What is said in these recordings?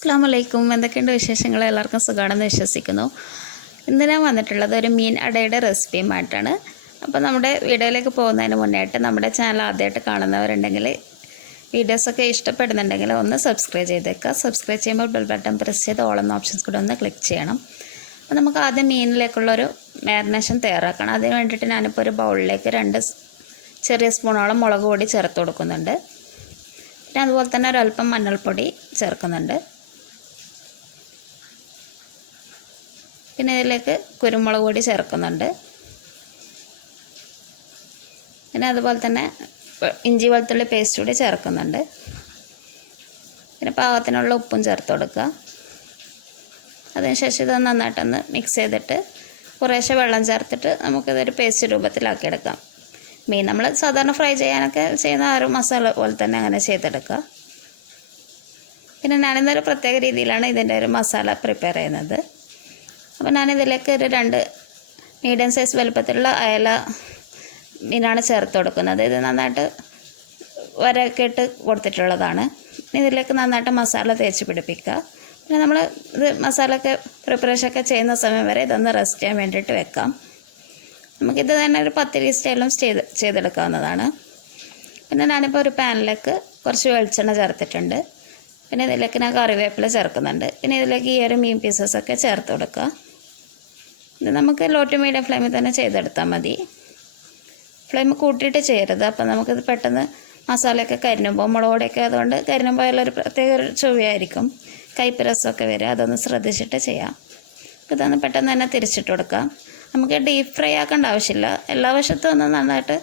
അസ്സലാമലൈക്കും. എന്തൊക്കെയുണ്ട് വിശേഷങ്ങൾ? എല്ലാവർക്കും സുഖമാണെന്ന് വിശ്വസിക്കുന്നു. ഇന്ന് ഞാൻ വന്നിട്ടുള്ളത് ഒരു മീൻ അടയുടെ റെസിപ്പിയുമായിട്ടാണ്. അപ്പോൾ നമ്മുടെ വീഡിയോയിലേക്ക് പോകുന്നതിന് മുന്നേയായിട്ട് നമ്മുടെ ചാനൽ ആദ്യമായിട്ട് കാണുന്നവരുണ്ടെങ്കിൽ വീഡിയോസൊക്കെ ഇഷ്ടപ്പെടുന്നുണ്ടെങ്കിൽ ഒന്ന് സബ്സ്ക്രൈബ് ചെയ്തേക്കുക. സബ്സ്ക്രൈബ് ചെയ്യുമ്പോൾ ബെൽ ബട്ടൺ പ്രസ് ചെയ്ത് ഓൾ എന്ന ഓപ്ഷൻസ് കൂടെ ഒന്ന് ക്ലിക്ക് ചെയ്യണം. അപ്പോൾ നമുക്ക് ആദ്യം മീനിലേക്കുള്ളൊരു മാരിനേഷൻ തയ്യാറാക്കണം. അതിന് വേണ്ടിയിട്ട് ഞാനിപ്പോൾ ഒരു ബൗളിലേക്ക് 2 ചെറിയ സ്പൂണോളം മുളക് പൊടി ചേർത്ത് കൊടുക്കുന്നുണ്ട്. പിന്നെ അതുപോലെ തന്നെ ഒരല്പം മഞ്ഞൾപ്പൊടി ചേർക്കുന്നുണ്ട്. പിന്നെ ഇതിലേക്ക് കുരുമുളക് പൊടി ചേർക്കുന്നുണ്ട്. പിന്നെ അതുപോലെ തന്നെ ഇഞ്ചി വെളുത്തുള്ളി പേസ്റ്റ് കൂടി ചേർക്കുന്നുണ്ട്. പിന്നെ പാകത്തിനുള്ള ഉപ്പും ചേർത്ത് കൊടുക്കുക. അതിനുശേഷം ഇത് നന്നായിട്ടൊന്ന് മിക്സ് ചെയ്തിട്ട് കുറേശ്ശെ വെള്ളം ചേർത്തിട്ട് നമുക്കിതൊരു പേസ്റ്റ് രൂപത്തിലാക്കിയെടുക്കാം. മീൻ നമ്മൾ സാധാരണ ഫ്രൈ ചെയ്യാനൊക്കെ ചെയ്യുന്ന ആ ഒരു മസാല പോലെ തന്നെ അങ്ങനെ ചെയ്തെടുക്കുക. പിന്നെ ഞാനിന്നൊരു പ്രത്യേക രീതിയിലാണ് ഇതിൻ്റെ ഒരു മസാല പ്രിപ്പയർ ചെയ്യുന്നത്. അപ്പോൾ ഞാനിതിലേക്ക് ഒരു 2 മീഡിയം സൈസ് വലുപ്പത്തിലുള്ള അയല മീനാണ് ചേർത്ത് കൊടുക്കുന്നത്. ഇത് നന്നായിട്ട് വരയൊക്കെ ഇട്ട് കൊടുത്തിട്ടുള്ളതാണ്. ഇതിലേക്ക് നന്നായിട്ട് മസാല തേച്ച് പിടിപ്പിക്കുക. പിന്നെ നമ്മൾ ഇത് മസാലയൊക്കെ പ്രിപ്പറേഷനൊക്കെ ചെയ്യുന്ന സമയം വരെ ഇതൊന്ന് റെസ്റ്റ് ചെയ്യാൻ വേണ്ടിയിട്ട് വെക്കാം. നമുക്കിത് തന്നെ ഒരു പത്തിരി സ്റ്റൈലും ചെയ്തെടുക്കാവുന്നതാണ്. പിന്നെ ഞാനിപ്പോൾ ഒരു പാനിലേക്ക് കുറച്ച് വെളിച്ചെണ്ണ ചേർത്തിട്ടുണ്ട്. പിന്നെ ഇതിലേക്ക് ഞാൻ കറിവേപ്പില ചേർക്കുന്നുണ്ട്. പിന്നെ ഇതിലേക്ക് ഈ ഒരു മീൻ പീസസൊക്കെ ചേർത്ത് കൊടുക്കുക. ഇത് നമുക്ക് ലോ ടു മീഡിയം ഫ്ലെയിമിൽ തന്നെ ചെയ്തെടുത്താൽ മതി. ഫ്ലെയിം കൂട്ടിയിട്ട് ചെയ്യരുത്. അപ്പോൾ നമുക്കിത് പെട്ടെന്ന് മസാലയൊക്കെ കരിഞ്ഞുമ്പോൾ മുളക് പൊടിയൊക്കെ അതുകൊണ്ട് കരിഞ്ഞുമ്പോഴൊരു പ്രത്യേക ഒരു ചുവയായിരിക്കും. കയ്പ്പ് രസമൊക്കെ വരും. അതൊന്ന് ശ്രദ്ധിച്ചിട്ട് ചെയ്യാം. ഇതൊന്ന് പെട്ടെന്ന് തന്നെ തിരിച്ചിട്ട് കൊടുക്കാം. നമുക്ക് ഡീപ്പ് ഫ്രൈ ആക്കേണ്ട ആവശ്യമില്ല. എല്ലാ വശത്തും ഒന്ന് നന്നായിട്ട്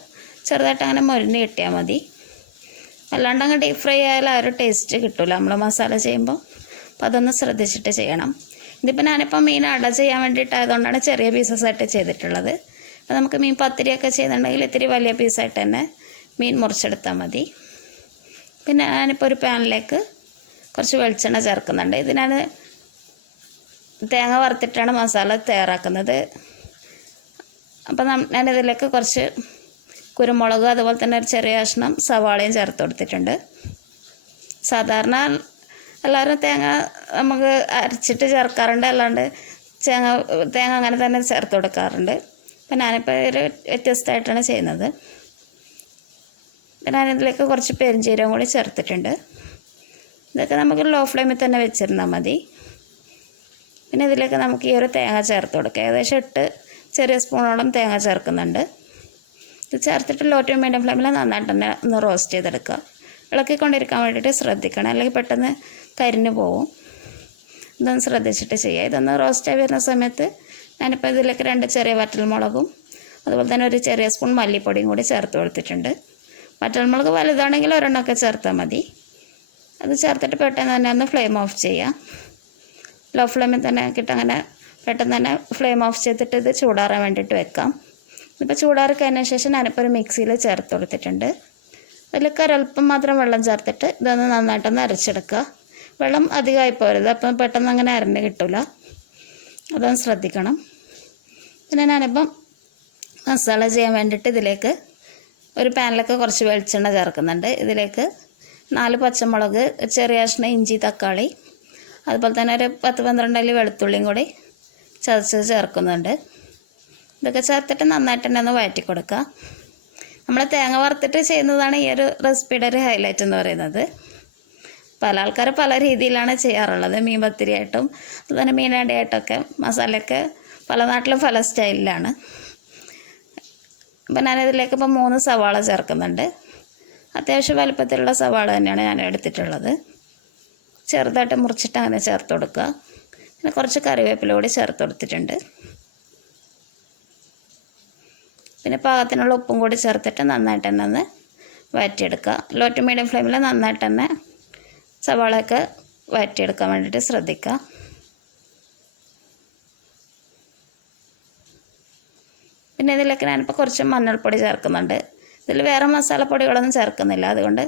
ചെറുതായിട്ട് അങ്ങനെ മൊരിഞ്ഞ് കിട്ടിയാൽ മതി. അല്ലാണ്ട് അങ്ങ് ഡീപ്പ് ഫ്രൈ ആയാലും ആ ഒരു ടേസ്റ്റ് കിട്ടില്ല നമ്മൾ മസാല ചെയ്യുമ്പോൾ. അപ്പോൾ അതൊന്ന് ശ്രദ്ധിച്ചിട്ട് ചെയ്യണം. ഇതിപ്പോൾ ഞാനിപ്പോൾ മീൻ അട ചെയ്യാൻ വേണ്ടിയിട്ടായതുകൊണ്ടാണ് ചെറിയ പീസസായിട്ട് ചെയ്തിട്ടുള്ളത്. അപ്പോൾ നമുക്ക് മീൻ പത്തിരിയൊക്കെ ചെയ്യുന്നുണ്ടെങ്കിൽ ഇത്തിരി വലിയ പീസായിട്ട് തന്നെ മീൻ മുറിച്ചെടുത്താൽ മതി. പിന്നെ ഞാനിപ്പോൾ ഒരു പാനിലേക്ക് കുറച്ച് വെളിച്ചെണ്ണ ചേർക്കുന്നുണ്ട്. ഇത് ഞാൻ തേങ്ങ വറുത്തിട്ടാണ് മസാല തയ്യാറാക്കുന്നത്. അപ്പം ഞാനിതിലേക്ക് കുറച്ച് കുരുമുളക് അതുപോലെ തന്നെ ഒരു ചെറിയ കഷ്ണം സവാളയും ചേർത്ത് കൊടുത്തിട്ടുണ്ട്. സാധാരണ എല്ലാവരും തേങ്ങ നമുക്ക് അരച്ചിട്ട് ചേർക്കാറുണ്ട്. അല്ലാണ്ട് തേങ്ങ അങ്ങനെ തന്നെ ചേർത്ത് കൊടുക്കാറുണ്ട്. അപ്പം ഞാനിപ്പോൾ ഒരു വ്യത്യസ്തമായിട്ടാണ് ചെയ്യുന്നത്. ഞാനിതിലേക്ക് കുറച്ച് പെരുംജീരകം കൂടി ചേർത്തിട്ടുണ്ട്. ഇതൊക്കെ നമുക്ക് ലോ ഫ്ലെയിമിൽ തന്നെ വെച്ചിരുന്നാൽ മതി. പിന്നെ ഇതിലേക്ക് നമുക്ക് ഈ ഒരു തേങ്ങ ചേർത്ത് കൊടുക്കുക. ഏകദേശം 8 ചെറിയ സ്പൂണോളം തേങ്ങ ചേർക്കുന്നുണ്ട്. ഇത് ചേർത്തിട്ട് ലോ ടു മീഡിയം ഫ്ലെയിമിൽ നന്നായിട്ട് തന്നെ ഒന്ന് റോസ്റ്റ് ചെയ്തെടുക്കുക. ഇളക്കിക്കൊണ്ടിരിക്കാൻ വേണ്ടിയിട്ട് ശ്രദ്ധിക്കണം, അല്ലെങ്കിൽ പെട്ടെന്ന് കരിഞ്ഞു പോവും. ഇതൊന്ന് ശ്രദ്ധിച്ചിട്ട് ചെയ്യുക. ഇതൊന്ന് റോസ്റ്റായി വരുന്ന സമയത്ത് ഞാനിപ്പോൾ ഇതിലേക്ക് 2 ചെറിയ വറ്റൽമുളകും അതുപോലെ തന്നെ ഒരു ചെറിയ സ്പൂൺ മല്ലിപ്പൊടിയും കൂടി ചേർത്ത് കൊടുത്തിട്ടുണ്ട്. വറ്റൽമുളക് വലുതാണെങ്കിൽ ഒരെണ്ണമൊക്കെ ചേർത്താൽ മതി. അത് ചേർത്തിട്ട് പെട്ടെന്ന് തന്നെ ഒന്ന് ഫ്ലെയിം ഓഫ് ചെയ്യുക. ലോ ഫ്ലെയിമിൽ തന്നെ അങ്ങനെ പെട്ടെന്ന് തന്നെ ഫ്ലെയിം ഓഫ് ചെയ്തിട്ട് ഇത് ചൂടാറാൻ വേണ്ടിയിട്ട് വെക്കാം. ഇതിപ്പോൾ ചൂടാറി കഴിഞ്ഞതിന് ശേഷം ഞാനിപ്പോൾ ഒരു മിക്സിയിൽ ചേർത്ത് കൊടുത്തിട്ടുണ്ട്. അതിലേക്ക് ഒരല്പം മാത്രം വെള്ളം ചേർത്തിട്ട് ഇതൊന്ന് നന്നായിട്ടൊന്ന് അരച്ചെടുക്കുക. വെള്ളം അധികമായി പോരുത്, അപ്പം പെട്ടെന്ന് അങ്ങനെ അരഞ്ഞ് കിട്ടില്ല. അതൊന്ന് ശ്രദ്ധിക്കണം. പിന്നെ ഞാനിപ്പം മസാല ചെയ്യാൻ വേണ്ടിയിട്ട് ഇതിലേക്ക് ഒരു പാനിലേക്ക് കുറച്ച് വെളിച്ചെണ്ണ ചേർക്കുന്നുണ്ട്. ഇതിലേക്ക് 4 പച്ചമുളക്, ചെറിയ കഷ്ണം ഇഞ്ചി, തക്കാളി, അതുപോലെ തന്നെ ഒരു 10-12 അല്ലി വെളുത്തുള്ളിയും കൂടി ചതച്ച് ചേർക്കുന്നുണ്ട്. ഇതൊക്കെ ചേർത്തിട്ട് നന്നായിട്ട് തന്നെ ഒന്ന് വഴറ്റി കൊടുക്കുക. നമ്മൾ തേങ്ങ വറുത്തിട്ട് ചെയ്യുന്നതാണ് ഈ ഒരു റെസിപ്പിയുടെ ഒരു ഹൈലൈറ്റ് എന്ന് പറയുന്നത്. പല ആൾക്കാർ പല രീതിയിലാണ് ചെയ്യാറുള്ളത്. മീൻ പത്തിരിയായിട്ടും അതുപോലെ മീനടയായിട്ടൊക്കെ മസാലയൊക്കെ പല നാട്ടിലും പല സ്റ്റൈലിലാണ്. അപ്പോൾ ഞാനിതിലേക്ക് ഇപ്പോൾ 3 സവാള ചേർക്കുന്നുണ്ട്. അത്യാവശ്യം വലുപ്പത്തിലുള്ള സവാള തന്നെയാണ് ഞാൻ എടുത്തിട്ടുള്ളത്. ചെറുതായിട്ട് മുറിച്ചിട്ട് അങ്ങനെ ചേർത്ത് കൊടുക്കുക. പിന്നെ കുറച്ച് കറിവേപ്പില കൂടി ചേർത്ത് കൊടുത്തിട്ടുണ്ട്. പിന്നെ പാകത്തിനുള്ള ഉപ്പും കൂടി ചേർത്തിട്ട് നന്നായിട്ട് തന്നെ ഒന്ന് വഴറ്റിയെടുക്കുക. ലോ ടു മീഡിയം ഫ്ലെയിമിൽ നന്നായിട്ട് തന്നെ സവാളയൊക്കെ വഴറ്റിയെടുക്കാൻ വേണ്ടിയിട്ട് ശ്രദ്ധിക്കുക. പിന്നെ ഇതിലേക്ക് ഞാനിപ്പോൾ കുറച്ച് മഞ്ഞൾപ്പൊടി ചേർക്കുന്നുണ്ട്. ഇതിൽ വേറെ മസാലപ്പൊടികളൊന്നും ചേർക്കുന്നില്ല. അതുകൊണ്ട്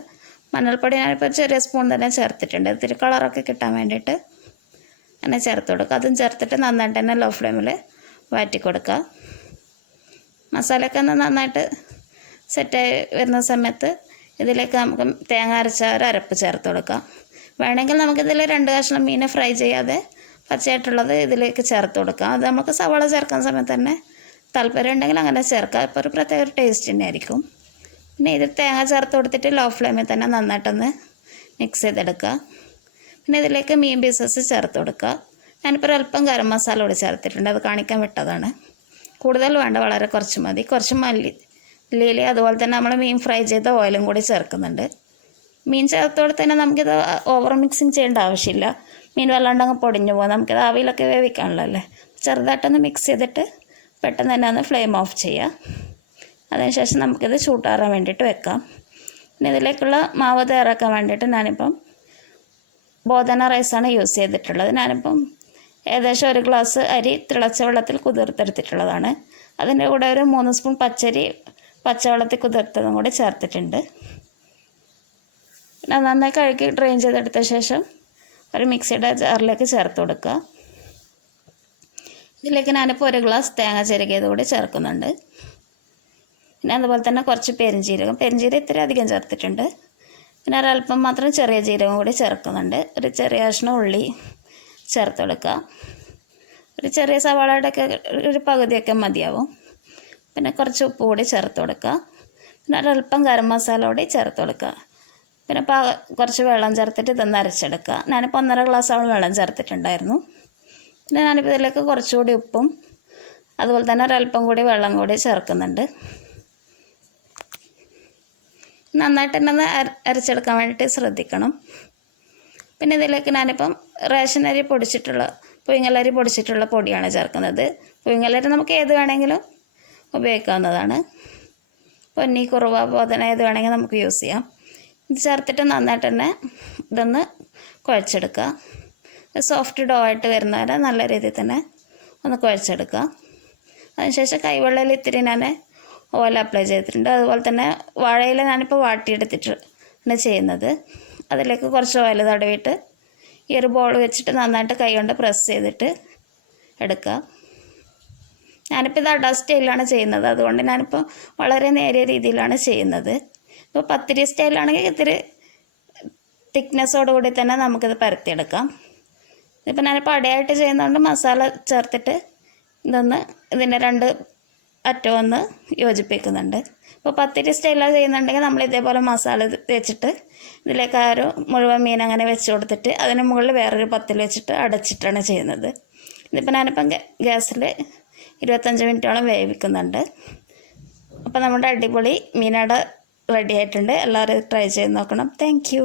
മഞ്ഞൾപ്പൊടി ഞാനിപ്പോൾ ചെറിയ സ്പൂൺ തന്നെ ചേർത്തിട്ടുണ്ട്. ഇത്തിരി കളറൊക്കെ കിട്ടാൻ വേണ്ടിയിട്ട് അങ്ങനെ ചേർത്ത് കൊടുക്കുക. അതും ചേർത്തിട്ട് നന്നായിട്ട് തന്നെ ലോ ഫ്ലെയിമിൽ വഴറ്റി കൊടുക്കുക. മസാലയൊക്കെ ഒന്ന് നന്നായിട്ട് സെറ്റായി വരുന്ന സമയത്ത് ഇതിലേക്ക് നമുക്ക് തേങ്ങ അരച്ച ഒരു അരപ്പ് ചേർത്ത് കൊടുക്കാം. വേണമെങ്കിൽ നമുക്കിതിൽ 2 കഷ്ണം മീൻ ഫ്രൈ ചെയ്യാതെ പച്ചയായിട്ടുള്ളത് ഇതിലേക്ക് ചേർത്ത് കൊടുക്കാം. അത് നമുക്ക് സവാള ചേർക്കുന്ന സമയത്ത് തന്നെ താല്പര്യം ഉണ്ടെങ്കിൽ അങ്ങനെ ചേർക്കാം. ഇപ്പോൾ ഒരു പ്രത്യേക ടേസ്റ്റ് തന്നെ ആയിരിക്കും. പിന്നെ ഇതിൽ തേങ്ങ ചേർത്ത് കൊടുത്തിട്ട് ലോ ഫ്ലെയിമിൽ തന്നെ നന്നായിട്ടൊന്ന് മിക്സ് ചെയ്തെടുക്കുക. പിന്നെ ഇതിലേക്ക് മീൻ പീസസ് ചേർത്ത് കൊടുക്കുക. ഞാനിപ്പോൾ അല്പം ഗരം മസാല കൂടി ചേർത്തിട്ടുണ്ട്, അത് കാണിക്കാൻ വിട്ടതാണ്. കൂടുതൽ വേണ്ട, വളരെ കുറച്ച് മതി. കുറച്ച് മല്ലിയില അതുപോലെ തന്നെ നമ്മൾ മീൻ ഫ്രൈ ചെയ്ത ഓയിലും കൂടി ചേർക്കുന്നുണ്ട്. മീൻ ചേർത്ത് കൊടുത്ത് തന്നെ നമുക്കിത് ഓവർ മിക്സിങ് ചെയ്യേണ്ട ആവശ്യമില്ല. മീൻ വല്ലാണ്ടങ്ങ് പൊടിഞ്ഞു പോകും, നമുക്കിത് ആവിയിലൊക്കെ വേവിക്കാനുള്ളതല്ലേ. ചെറുതായിട്ടൊന്ന് മിക്സ് ചെയ്തിട്ട് പെട്ടെന്ന് തന്നെ ഒന്ന് ഫ്ലെയിം ഓഫ് ചെയ്യുക. അതിനുശേഷം നമുക്കിത് ചൂടാറാൻ വേണ്ടിയിട്ട് വെക്കാം. പിന്നെ ഇതിലേക്കുള്ള മാവ് തയ്യാറാക്കാൻ വേണ്ടിയിട്ട് ഞാനിപ്പം ബോധന റൈസാണ് യൂസ് ചെയ്തിട്ടുള്ളത്. ഞാനിപ്പം ഏകദേശം 1 ഗ്ലാസ് അരി തിളച്ച വെള്ളത്തിൽ കുതിർത്തെടുത്തിട്ടുള്ളതാണ്. അതിൻ്റെ കൂടെ ഒരു 3 സ്പൂൺ പച്ചരി പച്ചവെള്ളത്തിൽ കുതിർത്തതും കൂടി ചേർത്തിട്ടുണ്ട്. പിന്നെ നന്നായി കഴുകി ഡ്രെയിൻ ചെയ്തെടുത്ത ശേഷം ഒരു മിക്സിയുടെ ജാറിലേക്ക് ചേർത്ത് കൊടുക്കുക. ഇതിലേക്ക് ഞാനിപ്പോൾ 1 ഗ്ലാസ് തേങ്ങ ചിരകിയത് കൂടി ചേർക്കുന്നുണ്ട്. പിന്നെ അതുപോലെ തന്നെ കുറച്ച് പെരിഞ്ജീരകം ഇത്തിരി അധികം ചേർത്തിട്ടുണ്ട്. പിന്നെ ഒരല്പം മാത്രം ചെറിയ ജീരകം കൂടി ചേർക്കുന്നുണ്ട്. ഒരു ചെറിയ കഷ്ണം ഉള്ളി ചേർത്ത് കൊടുക്കുക. ഒരു ചെറിയ സവാളയുടെയൊക്കെ ഒരു പകുതിയൊക്കെ മതിയാവും. പിന്നെ കുറച്ച് ഉപ്പ് കൂടി ചേർത്ത് കൊടുക്കുക. പിന്നെ ഒരല്പം ഗരം മസാല കൂടി ചേർത്ത് കൊടുക്കുക. പിന്നെ കുറച്ച് വെള്ളം ചേർത്തിട്ട് ഇതൊന്ന് അരച്ചെടുക്കുക. ഞാനിപ്പോൾ 1.5 ഗ്ലാസ് വെള്ളം ചേർത്തിട്ടുണ്ടായിരുന്നു. പിന്നെ ഞാനിപ്പോൾ ഇതിലേക്ക് കുറച്ചുകൂടി ഉപ്പും അതുപോലെ തന്നെ ഒരല്പം കൂടി വെള്ളം കൂടി ചേർക്കുന്നുണ്ട്. നന്നായിട്ട് തന്നെ ഒന്ന് അരച്ചെടുക്കാൻ വേണ്ടിയിട്ട് ശ്രദ്ധിക്കണം. പിന്നെ ഇതിലേക്ക് ഞാനിപ്പം റേഷൻ അരി പുഴുങ്ങലരി പൊടിച്ചിട്ടുള്ള പൊടിയാണ് ചേർക്കുന്നത്. പുഴുങ്ങലരി നമുക്ക് ഏത് വേണമെങ്കിലും ഉപയോഗിക്കാവുന്നതാണ്. പൊന്നി, കുറുവ, ബോധന ഏത് വേണമെങ്കിൽ നമുക്ക് യൂസ് ചെയ്യാം. ഇത് ചേർത്തിട്ട് നന്നായിട്ട് തന്നെ ഇതൊന്ന് കുഴച്ചെടുക്കുക. സോഫ്റ്റ് ഡോ ആയിട്ട് വരുന്നവരെ നല്ല രീതിയിൽ തന്നെ ഒന്ന് കുഴച്ചെടുക്കുക. അതിനുശേഷം കൈവെള്ളയിൽ ഇത്തിരി ഞാൻ ഓയിൽ അപ്ലൈ ചെയ്തിട്ടുണ്ട്. അതുപോലെ തന്നെ വാഴയില ഞാനിപ്പോൾ വാട്ടിയെടുത്തിട്ടാണ് ചെയ്യുന്നത്. അതിലേക്ക് കുറച്ച് ഓയിൽ തടവിയിട്ട് ഈ ഒരു ബോൾ വെച്ചിട്ട് നന്നായിട്ട് കൈ കൊണ്ട് പ്രസ് ചെയ്തിട്ട് എടുക്കുക. ഞാനിപ്പോൾ ഇത് അഡ സ്റ്റൈലിലാണ് ചെയ്യുന്നത്, അതുകൊണ്ട് ഞാനിപ്പോൾ വളരെ നേരിയ രീതിയിലാണ് ചെയ്യുന്നത്. ഇപ്പോൾ പത്തിരി സ്റ്റൈലാണെങ്കിൽ ഇത്തിരി തിക്നെസ്സോടുകൂടി തന്നെ നമുക്കിത് പരത്തിയെടുക്കാം. ഇതിപ്പോൾ ഞാനിപ്പോൾ അടയായിട്ട് ചെയ്യുന്നതുകൊണ്ട് മസാല ചേർത്തിട്ട് ഇതിൻ്റെ 2 അറ്റം ഒന്ന് യോജിപ്പിക്കുന്നുണ്ട്. ഇപ്പോൾ പത്തിരി സ്റ്റൈലാണ് ചെയ്യുന്നുണ്ടെങ്കിൽ നമ്മൾ ഇതേപോലെ മസാല തേച്ചിട്ട് ഇതിലേക്ക് ആ ഒരു മുഴുവൻ മീൻ അങ്ങനെ വെച്ച് കൊടുത്തിട്ട് അതിന് മുകളിൽ വേറൊരു പത്തിൽ വെച്ചിട്ട് അടച്ചിട്ടാണ് ചെയ്യുന്നത്. ഇതിപ്പോൾ ഞാനിപ്പം ഗ്യാസിൽ 25 മിനിറ്റോളം വേവിക്കുന്നുണ്ട്. അപ്പോൾ നമ്മുടെ അടിപൊളി മീനട റെഡി ആയിട്ടുണ്ട്. എല്ലാവരും ട്രൈ ചെയ്ത് നോക്കണം. താങ്ക്